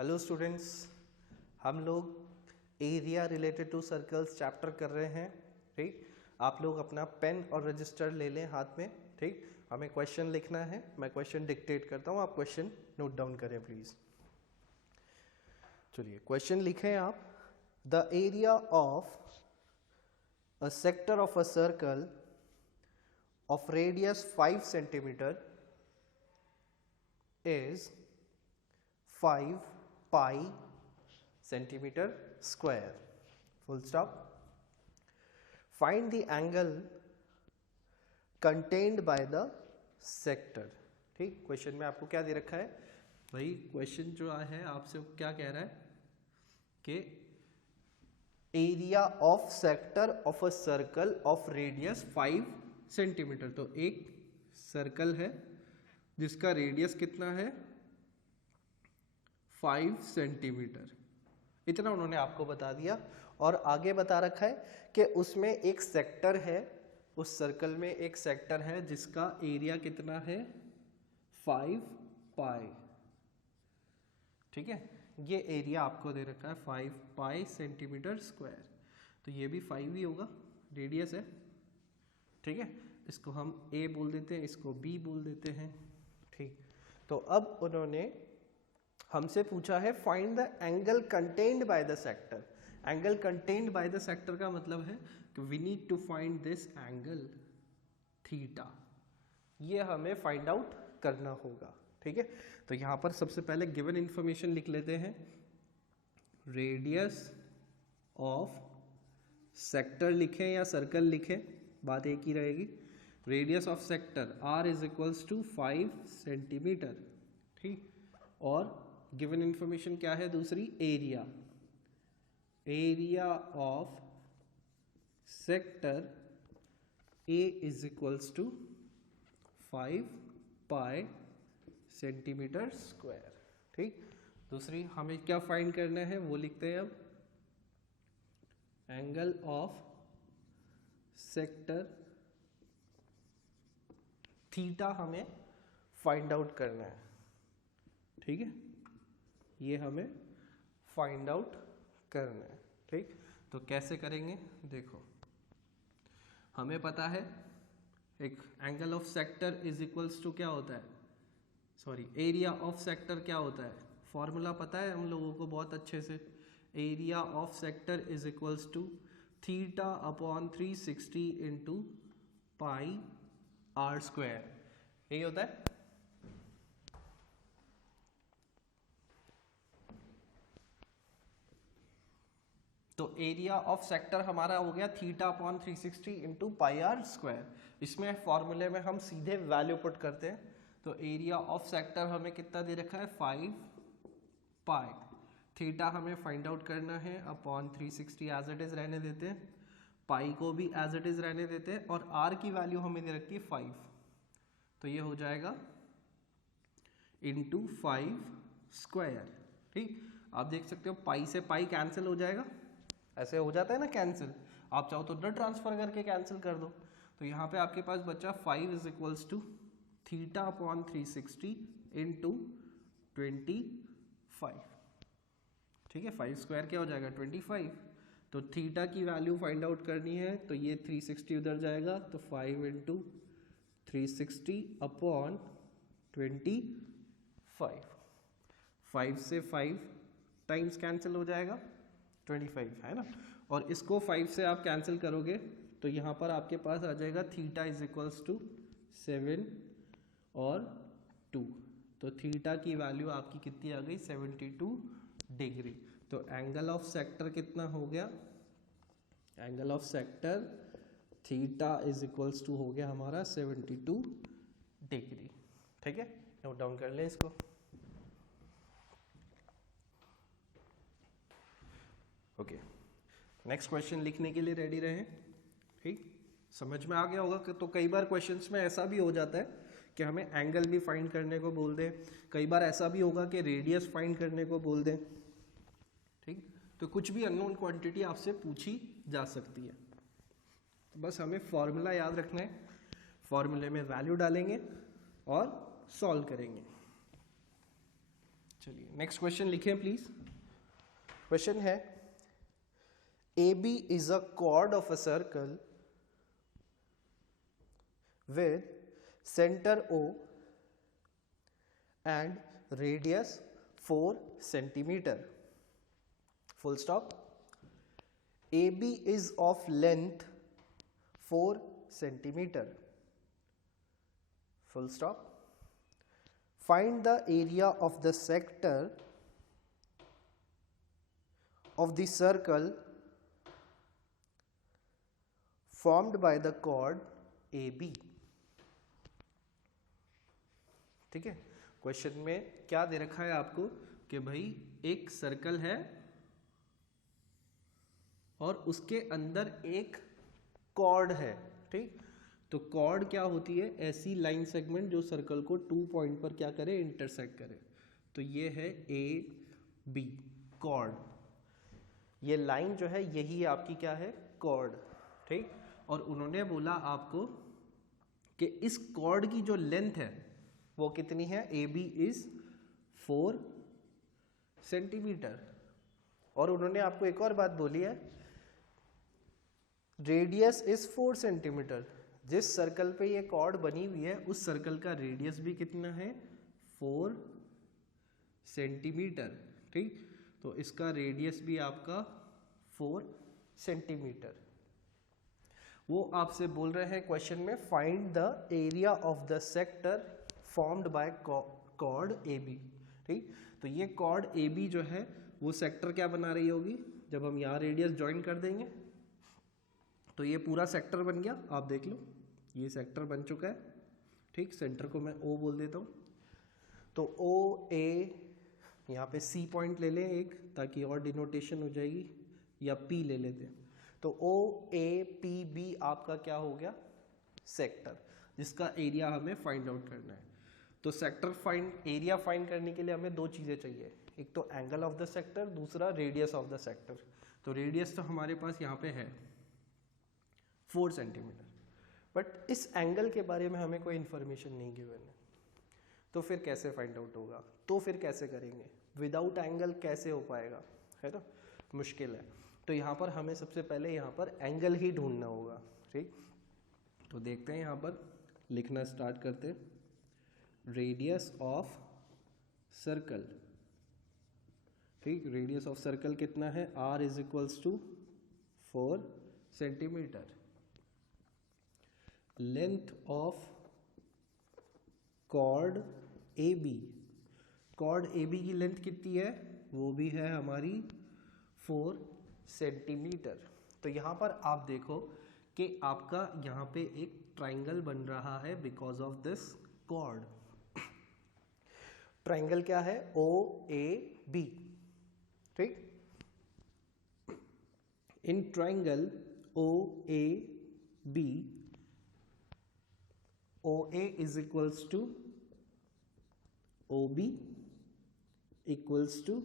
Hello students, हम लोग area related to circles chapter कर रहे हैं। ठीक, आप लोग अपना पेन और रजिस्टर ले लें हाथ में। ठीक, हमें क्वेश्चन लिखना है। मैं क्वेश्चन डिक्टेट करता हूँ, आप क्वेश्चन नोट डाउन करें प्लीज। चलिए क्वेश्चन लिखें आप। The area of a sector of a circle of radius 5 centimetre is 5 pi centimeter square. Full stop. Find the angle contained by the sector. ठीक, question में आपको क्या दे रखा है भाई? क्वेश्चन जो है आपसे क्या कह रहा है कि area of sector of a circle of radius 5 centimetre. तो एक सर्कल है जिसका रेडियस कितना है 5 सेंटीमीटर, इतना उन्होंने आपको बता दिया। और आगे बता रखा है कि उसमें एक सेक्टर है, उस सर्कल में एक सेक्टर है जिसका एरिया कितना है 5 पाई। ठीक है, ये एरिया आपको दे रखा है 5 पाई सेंटीमीटर स्क्वायर। तो ये भी 5 ही होगा, रेडियस है। ठीक है, इसको हम A बोल देते हैं, इसको B बोल देते हैं। ठीक, तो अब उन्होंने हमसे पूछा है find the angle contained by the sector. Angle contained by the sector का मतलब है कि we need to find this angle theta. ये हमें फाइंड आउट करना होगा। ठीक है, तो यहां पर सबसे पहले गिवन इंफॉर्मेशन लिख लेते हैं। रेडियस ऑफ सेक्टर लिखें या सर्कल लिखें, बात एक ही रहेगी। Radius of sector R is equals to 5 centimetre. ठीक, और गिवन इंफॉर्मेशन क्या है दूसरी? Area. Area of sector A is equals to 5 pi centimetre square. ठीक, दूसरी हमें क्या फाइंड करना है वो लिखते हैं अब। एंगल ऑफ सेक्टर थीटा हमें फाइंड आउट करना है। ठीक है, ये हमें फाइंड आउट करना है। ठीक, तो कैसे करेंगे देखो, हमें पता है एक angle of sector is equals to क्या होता है, सॉरी एरिया ऑफ सेक्टर क्या होता है, फॉर्मूला पता है हम लोगों को बहुत अच्छे से। Area of sector is equals to theta upon 360 into pi R square, यही होता है। तो एरिया ऑफ सेक्टर हमारा हो गया theta upon 360 into pi R square. इसमें फॉर्मूले में हम सीधे वैल्यू पुट करते हैं। तो एरिया ऑफ सेक्टर हमें कितना दे रखा है 5 पाई। थीटा हमें फाइंड आउट करना है अपॉन 360 एज इट इज रहने देते हैं, पाई को भी एज इट इज रहने देते हैं, और आर की वैल्यू हमें दे रखी है 5। तो ये हो जाएगा इंटू 5 स्क्वायर। ठीक, आप देख सकते हो पाई से पाई कैंसिल हो जाएगा, ऐसे हो जाता है ना कैंसिल। आप चाहो तो डॉट ट्रांसफर करके कैंसिल कर दो। तो यहाँ पे आपके पास बचा 5 is equals to theta upon 360 into 25। ठीक है, 5 स्क्वायर क्या हो जाएगा 25। तो थीटा की वैल्यू फाइंड आउट करनी है, तो ये 360 उधर जाएगा, तो 5 इंटू 360 अपॉन 25। 5 से 5 टाइम्स कैंसिल हो जाएगा, 25 है ना। और इसको 5 से आप कैंसिल करोगे तो यहाँ पर आपके पास आ जाएगा थीटा इज इक्वल्स टू 7 और 2। तो थीटा की वैल्यू आपकी कितनी आ गई 72 डिग्री। तो एंगल ऑफ सेक्टर कितना हो गया, angle of sector theta is equals to हो गया हमारा 72 डिग्री। ठीक है, नोट डाउन कर लें इसको। ओके, नेक्स्ट क्वेश्चन लिखने के लिए रेडी रहें। ठीक, समझ में आ गया होगा कि तो कई बार क्वेश्चंस में ऐसा भी हो जाता है कि हमें एंगल भी फाइंड करने को बोल दें, कई बार ऐसा भी होगा कि रेडियस फाइंड करने को बोल दें। ठीक, तो कुछ भी अननोन क्वांटिटी आपसे पूछी जा सकती है। तो बस हमें फॉर्मूला याद रखना है, फॉर्मूले में वैल्यू डालेंगे और सॉल्व करेंगे। चलिए नेक्स्ट क्वेश्चन लिखें प्लीज। क्वेश्चन है AB is a chord of a circle with center O and radius 4 centimeter. Full stop. AB is of length 4 centimeter. Full stop. Find the area of the sector of the circle formed by the chord AB. ठीक है, question में क्या दे रखा है आपको कि भाई एक सर्कल है और उसके अंदर एक कॉर्ड है। ठीक, तो कॉर्ड क्या होती है? ऐसी लाइन सेगमेंट जो सर्कल को 2 पॉइंट पर क्या करे, इंटरसेक्ट करे। तो ये है AB कॉर्ड। ये लाइन जो है यही आपकी क्या है, कॉर्ड। ठीक, और उन्होंने बोला आपको कि इस कॉर्ड की जो लेंथ है वो कितनी है, AB इज 4 सेंटीमीटर। और उन्होंने आपको एक और बात बोली है, रेडियस इज 4 सेंटीमीटर। जिस सर्कल पे ये कॉर्ड बनी हुई है उस सर्कल का रेडियस भी कितना है, 4 सेंटीमीटर। ठीक, तो इसका रेडियस भी आपका 4 सेंटीमीटर। वो आपसे बोल रहे हैं क्वेश्चन में find the area of the sector formed by chord AB। ठीक, तो ये कॉर्ड AB जो है वो सेक्टर क्या बना रही होगी, जब हम यहाँ रेडियस ज्वाइन कर देंगे तो ये पूरा सेक्टर बन गया। आप देख लो ये सेक्टर बन चुका है। ठीक, सेंटर को मैं O बोल देता हूँ। तो OA, यहाँ पे C पॉइंट ले लें एक, ताकि और डिनोटेशन हो जाएगी, या P ले लेते हैं। तो OAPB आपका क्या हो गया, सेक्टर, जिसका एरिया हमें फाइंड आउट करना है। तो सेक्टर एरिया फाइंड करने के लिए हमें दो चीज़ें चाहिए, एक तो एंगल ऑफ द सेक्टर, दूसरा रेडियस ऑफ द सेक्टर। तो रेडियस तो हमारे पास यहाँ पे है 4 सेंटीमीटर, बट इस एंगल के बारे में हमें कोई इन्फॉर्मेशन नहीं गिवन है। तो फिर कैसे फाइंड आउट होगा, तो फिर कैसे करेंगे, विदाउट एंगल कैसे हो पाएगा, है ना, मुश्किल है। तो यहाँ पर हमें सबसे पहले यहाँ पर एंगल ही ढूंढना होगा। ठीक, तो देखते हैं, यहाँ पर लिखना स्टार्ट करते हैं। Radius of circle. ठीक, रेडियस ऑफ सर्कल कितना है, R is equals to 4 centimetre. Length of chord AB, chord AB की लेंथ कितनी है, वो भी है हमारी 4 सेंटीमीटर। तो यहाँ पर आप देखो कि आपका यहाँ पे एक ट्राइंगल बन रहा है because of this chord. Triangle क्या है, OAB। ठीक, in triangle OAB, OA is equals to OB equals to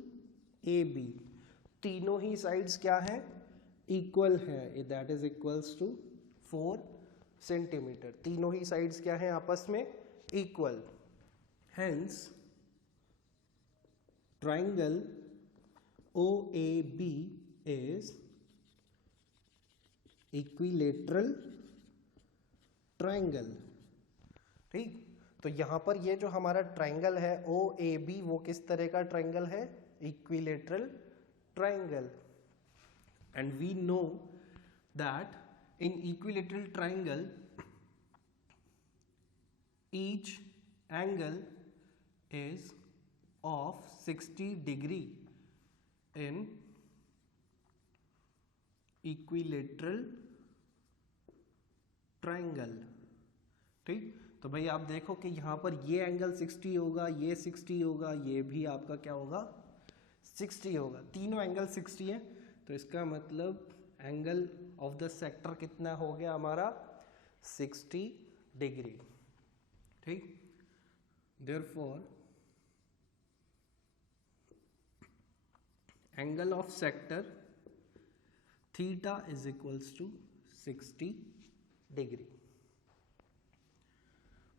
AB। तीनों ही साइड्स क्या है, इक्वल है, that is equals to 4 centimetre. तीनों ही साइड्स क्या है, आपस में equal. Hence triangle OAB is equilateral triangle. ठीक, तो यहां पर ये जो हमारा ट्राइंगल है OAB, वो किस तरह का ट्राइंगल है, equilateral triangle, and we know that in equilateral triangle each angle is of 60 degree in equilateral triangle। ठीक, तो भाई आप देखो कि यहाँ पर ये एंगल 60 होगा, ये 60 होगा, ये भी आपका क्या होगा, 60 होगा। तीनों एंगल 60 है, तो इसका मतलब एंगल ऑफ द सेक्टर कितना हो गया हमारा, 60 डिग्री। ठीक, therefore angle of sector theta is equals to 60 degree.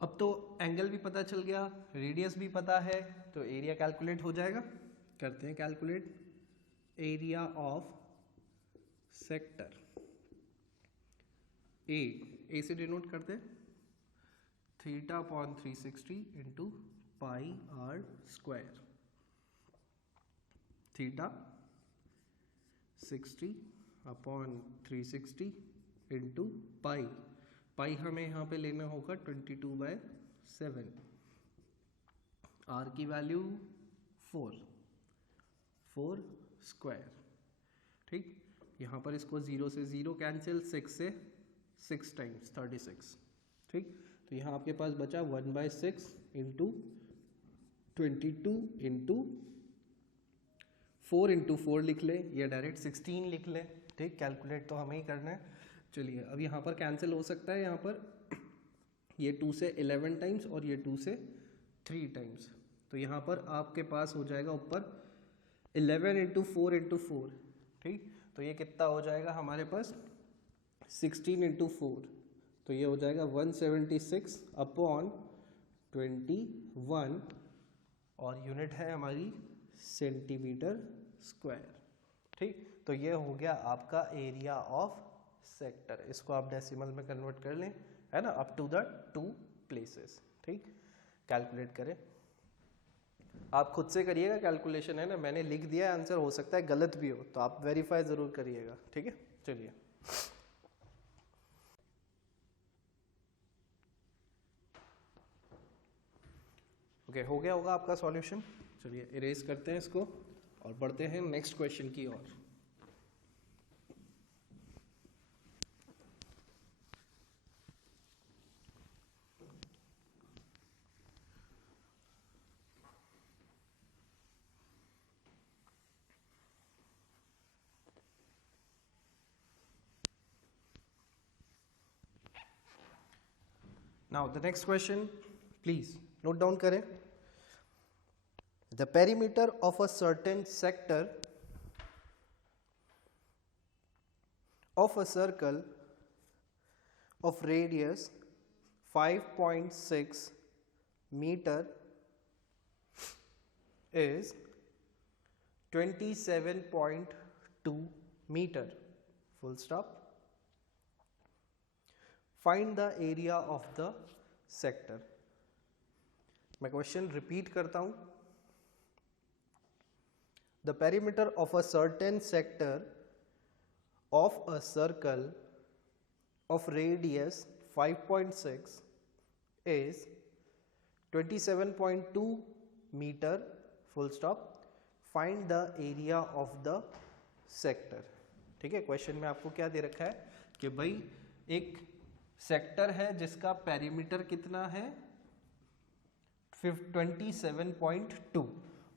अब तो एंगल भी पता चल गया, रेडियस भी पता है, तो एरिया कैलकुलेट हो जाएगा। करते हैं calculate area of sector A से डिनोट करते हैं theta upon 360 into pi R square. Theta 60 upon 360 into pi, pi हमें यहाँ पे लेना होगा 22/7, आर की वैल्यू 4 स्क्वायर। ठीक, यहाँ पर इसको 0 से 0 कैंसिल, 6 से 6 टाइम्स 36। ठीक, तो यहाँ आपके पास बचा 1/6 इंटू 22 इंटू 4 इंटू 4 लिख ले या डायरेक्ट 16 लिख ले। ठीक, कैलकुलेट तो हमें ही करना है। चलिए, अब यहाँ पर कैंसिल हो सकता है, यहाँ पर ये 2 से 11 टाइम्स और ये 2 से 3 टाइम्स, तो यहाँ पर आपके पास हो जाएगा ऊपर 11 इंटू 4 इंटू 4। ठीक, तो ये कितना हो जाएगा हमारे पास 16 इंटू 4, तो ये हो जाएगा 176 अपॉन 21 और यूनिट है हमारी सेंटीमीटर स्क्वायर। ठीक, तो ये हो गया आपका एरिया ऑफ सेक्टर। इसको आप डेसिमल में कन्वर्ट कर लें, है ना, अप टू द 2 प्लेसेस। ठीक, कैलकुलेट करें, आप खुद से करिएगा कैलकुलेशन, है ना, मैंने लिख दिया आंसर, हो सकता है गलत भी हो, तो आप वेरीफाई जरूर करिएगा। ठीक है, चलिए ओके, हो गया होगा आपका सॉल्यूशन। चलिए इरेज करते हैं इसको और बढ़ते हैं नेक्स्ट क्वेश्चन की ओर। Now the next question, please note down करें। The perimeter of a certain sector of a circle of radius 5.6 meter is 27.2 meter. Full stop. Find the area of the sector. मैं question repeat करता हूं। The perimeter of a certain sector of a circle of radius 5.6 is 27.2 meter. Full stop. Find the area of the sector. ठीक है, question में आपको क्या दे रखा है कि भाई एक सेक्टर है जिसका पेरीमीटर कितना है 27.2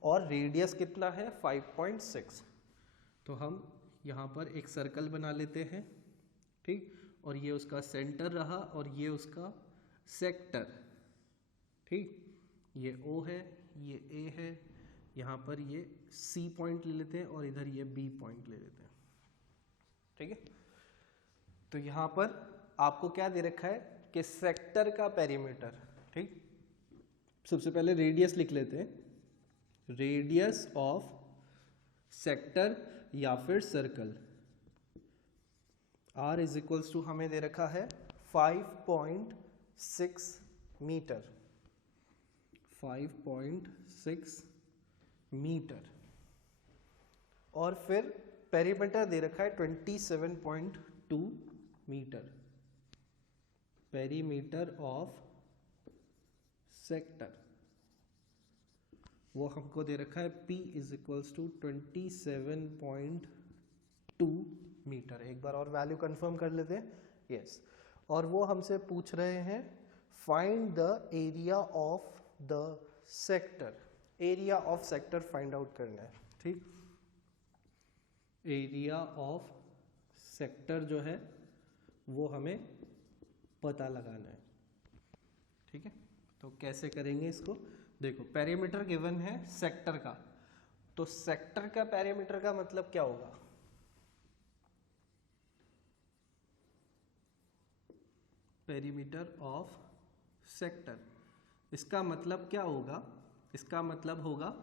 और रेडियस कितना है 5.6। तो हम यहाँ पर एक सर्कल बना लेते हैं। ठीक, और ये उसका सेंटर रहा और ये उसका सेक्टर। ठीक, ये O है, ये A है, यहाँ पर ये C पॉइंट ले लेते हैं और इधर ये B पॉइंट ले लेते हैं। ठीक है, तो यहाँ पर आपको क्या दे रखा है कि सेक्टर का पेरीमीटर। ठीक, सबसे पहले रेडियस लिख लेते हैं, रेडियस ऑफ सेक्टर या फिर circle R is equals to हमें दे रखा है 5.6 मीटर, 5.6 मीटर, और फिर पेरीमीटर दे रखा है 27.2 मीटर, पेरीमीटर ऑफ सेक्टर वो हमको दे रखा है P is equals to 27.2 metre. एक बार और वैल्यू कंफर्म कर लेते हैं, यस। और वो हमसे पूछ रहे हैं find the area of the sector, area of sector find out करना है। ठीक, एरिया ऑफ सेक्टर जो है वो हमें पता लगाना है। ठीक है, तो कैसे करेंगे इसको, देखो पेरीमीटर गिवन है सेक्टर का, तो सेक्टर का पेरीमीटर का मतलब क्या होगा, पेरीमीटर ऑफ सेक्टर। इसका मतलब क्या होगा? इसका मतलब होगा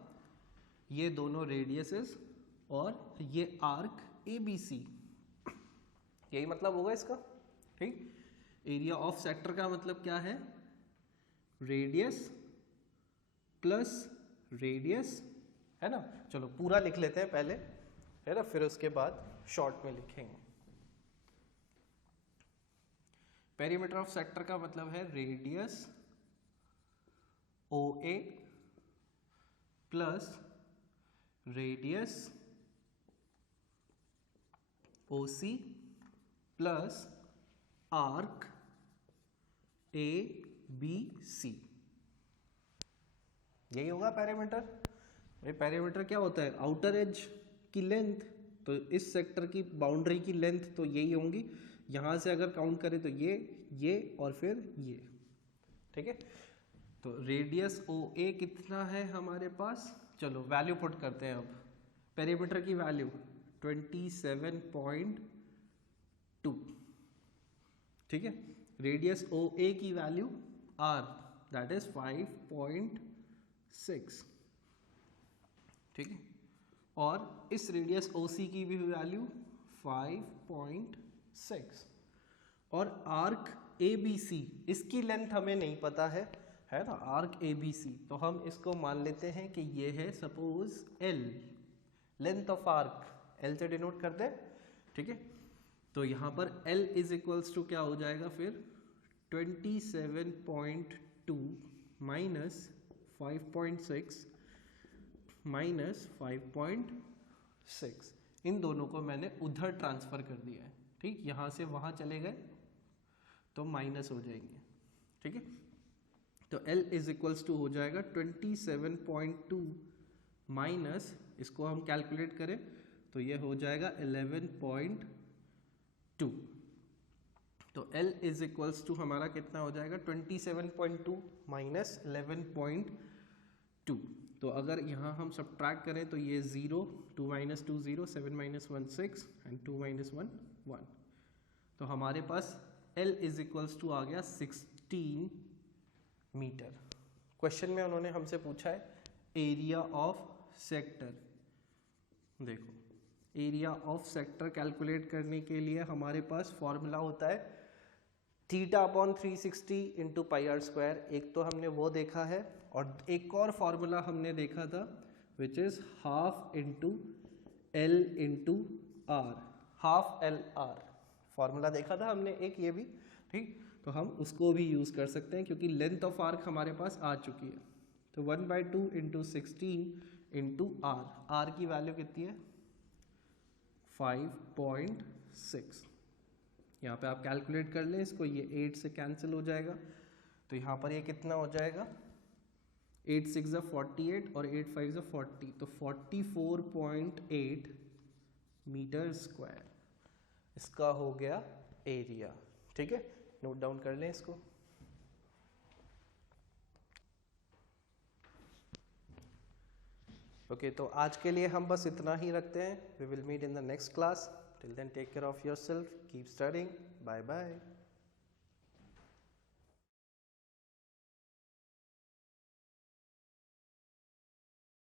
ये दोनों रेडियसेस और ये आर्क ABC, यही मतलब होगा इसका। ठीक, एरिया ऑफ सेक्टर का मतलब क्या है? रेडियस प्लस रेडियस, है ना। चलो पूरा लिख लेते हैं पहले, है ना, फिर उसके बाद शॉर्ट में लिखेंगे। पेरीमीटर ऑफ सेक्टर का मतलब है radius OA plus radius OC plus arc ABC, यही होगा पेरीमीटर। भाई पेरीमीटर क्या होता है? आउटर एज की लेंथ, तो इस सेक्टर की बाउंड्री की लेंथ तो यही होंगी। यहाँ से अगर काउंट करें तो ये और फिर ये, ठीक है। तो रेडियस OA कितना है हमारे पास? चलो वैल्यू पुट करते हैं अब। पेरीमीटर की वैल्यू 27.2, ठीक है। रेडियस OA की वैल्यू R, दैट इज 5.6, ठीक है। और इस रेडियस OC की भी वैल्यू 5.6, और आर्क ABC, इसकी लेंथ हमें नहीं पता है ना, आर्क ABC। तो हम इसको मान लेते हैं कि ये है suppose L, length of arc, L से डिनोट करते हैं, ठीक है। तो यहाँ पर L इज इक्वल्स टू क्या हो जाएगा फिर? 27.2 माइनस 5.6 माइनस 5.6, इन दोनों को मैंने उधर ट्रांसफर कर दिया है, ठीक। यहाँ से वहाँ चले गए तो माइनस हो जाएंगे, ठीक है। तो L इज इक्वल्स टू हो जाएगा 27.2 माइनस, इसको हम कैलकुलेट करें तो ये हो जाएगा 11.2। तो L इज इक्वल्स टू हमारा कितना हो जाएगा? 27.2 माइनस 11.2। तो अगर यहाँ हम सब्ट्रैक्ट करें तो ये 0, 2 माइनस 2 0, 7 माइनस 1 6 एंड 2 माइनस 1 1। तो हमारे पास L इज इक्वल्स टू आ गया 16 मीटर। क्वेश्चन में उन्होंने हमसे पूछा है एरिया ऑफ सेक्टर। देखो एरिया ऑफ सेक्टर कैलकुलेट करने के लिए हमारे पास फॉर्मूला होता है θ/360 इंटू πr²। एक तो हमने वो देखा है, और एक और फॉर्मूला हमने देखा था which is half into L into R, half LR formula देखा था हमने एक, ये भी, ठीक। तो हम उसको भी यूज़ कर सकते हैं क्योंकि लेंथ ऑफ आर्क हमारे पास आ चुकी है। तो 1/2 इंटू 16 इंटू R की वैल्यू कितनी है? 5.6। यहाँ पे आप कैलकुलेट कर लें इसको, ये 8 से कैंसिल हो जाएगा, तो यहाँ पर ये कितना हो जाएगा? 8 6 48 और 8 5 40, तो 44.8 मीटर स्क्वायर इसका हो गया एरिया, ठीक है। नोट डाउन कर लें इसको। ओके, तो आज के लिए हम बस इतना ही रखते हैं। We will meet in the next class. Till then take care of yourself, keep studying, bye bye.